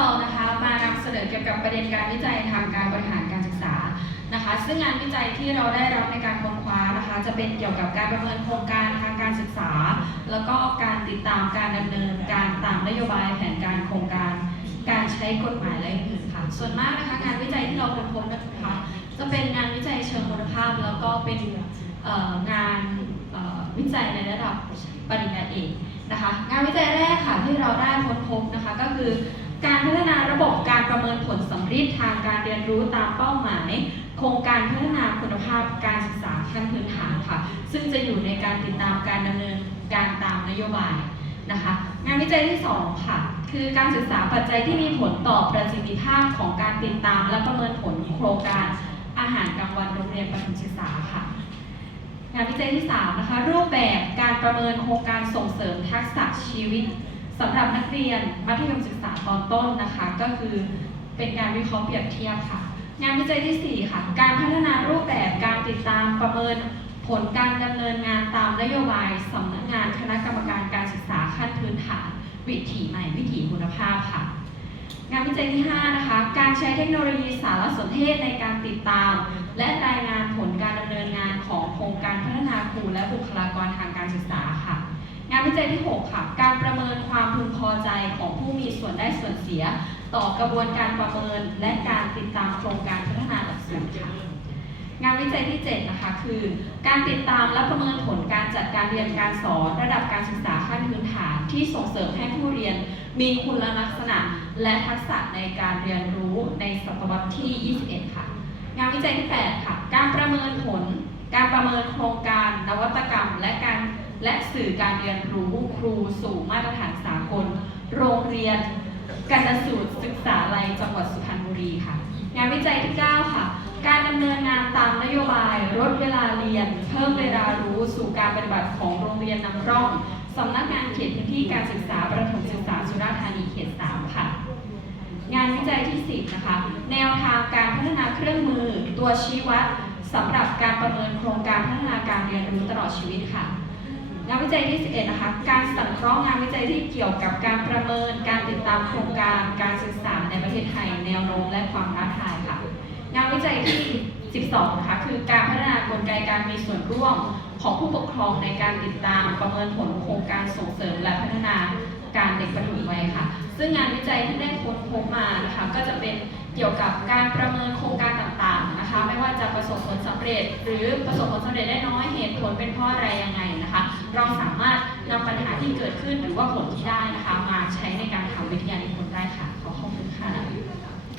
เรานะคะมานำเสนอเกี่ยวกับประเด็นการวิจัยทางการบริหารการศึกษานะคะ ซึ่งงานวิจัยที่เราได้รับในการค้นคว้านะคะ จะเป็นเกี่ยวกับการประเมินโครงการทางการศึกษา แล้วก็การติดตามการดำเนินการตามนโยบายแผนการโครงการ การใช้กฎหมายและอื่นค่ะ ส่วนมากนะคะงานวิจัยที่เราค้นพบนะคะจะเป็นงานวิจัยเชิงคุณภาพ แล้วก็เป็นงานวิจัยในระดับปริญญาเอกนะคะ งานวิจัยแรกค่ะที่เราได้ค้นพบนะคะก็คือ การพัฒนาระบบการประเมินผลสำฤทธิ์ทางการเรียนรู้ตามเป้าหมาย โครงการพัฒนาคุณภาพการศึกษาขั้นพื้นฐานค่ะ ซึ่งจะอยู่ในการติดตามการดำเนินการตามนโยบายนะคะงานวิจัยที่ 2 ค่ะ คือการศึกษาปัจจัยที่มีผลต่อประสิทธิภาพของการติดตามและประเมินผลโครงการอาหารกลางวันโรงเรียนประถมศึกษาค่ะงานวิจัยที่3นะคะรูปแบบการประเมินโครงการส่งเสริมทักษะชีวิต สำหรับนักเรียนมัธยมศึกษาตอนต้นนะคะ ก็คือเป็นการวิเคราะห์เปรียบเทียบค่ะ งานวิจัยที่ 4 ค่ะ การพัฒนารูปแบบการติดตามประเมินผลการดำเนินงานตามนโยบายสำนักงานคณะกรรมการการศึกษาขั้นพื้นฐาน วิถีใหม่วิถีคุณภาพค่ะ งานวิจัยที่ 5 นะคะ การใช้เทคโนโลยีสารสนเทศในการติดตาม และรายงานผลการดำเนินงานของโครงการพัฒนาครูและบุคลากรทางการศึกษา วิจัยที่ 6 ค่ะ การประเมินความพึงพอใจของผู้มีส่วนได้ส่วนเสีย ต่อกระบวนการประเมินและการติดตามโครงการพัฒนาหลักสูตรค่ะงานวิจัยที่ 7 นะคะ คือ การติดตามและประเมินผลการจัดการเรียนการสอนระดับการศึกษาขั้นพื้นฐานที่ส่งเสริมให้ผู้เรียน มีคุณลักษณะ และทักษะในการเรียนรู้ในศตวรรษที่ 21 ค่ะ งานวิจัยที่ 8 ค่ะ การประเมินผล การประเมินโครงการนวั และสื่อการเรียนรู้ครูสู่มาตรฐานสากล โรงเรียนกันสูตรศึกษาลัยจังหวัดสุพรรณบุรีค่ะ งานวิจัยที่ 9 ค่ะ การดำเนินงานตามนโยบายลดเวลาเรียน เพิ่มเวลารู้สู่การปฏิบัติของโรงเรียนนำร่องสำนักงานเขตพื้นที่การศึกษาประถมศึกษาสุราษฎร์ธานีเขต 3 ค่ะ งานวิจัยที่ 10 นะคะ แนวทางการพัฒนาเครื่องมือ ตัวชี้วัดสำหรับการประเมินโครงการพัฒนาการเรียนรู้ตลอดชีวิตค่ะ งานวิจัยที่ 11 นะคะ การสังเคราะห์งานวิจัยที่เกี่ยวกับการประเมิน การติดตามโครงการ การศึกษาในประเทศไทย แนวโน้มและความท้าทายค่ะ งานวิจัยที่ 12 นะคะ คือการพัฒนากลไกการมีส่วนร่วมของผู้ปกครองในการติดตามประเมินผลโครงการส่งเสริมและพัฒนาการเด็กประถมวัยค่ะ ซึ่งงานวิจัยที่ได้ค้นพบมานะคะ ก็จะเป็น เกี่ยวกับการประเมินโครงการต่างๆนะคะ ไม่ว่าจะประสบผลสำเร็จ หรือประสบผลสำเร็จได้น้อยเหตุผลเป็นเพราะอะไรยังไงนะคะ เราสามารถนำปัญหาที่เกิดขึ้นหรือว่าผลที่ได้นะคะ มาใช้ในการทำวิทยานิพนธ์ได้ค่ะขอขอบคุณค่ะ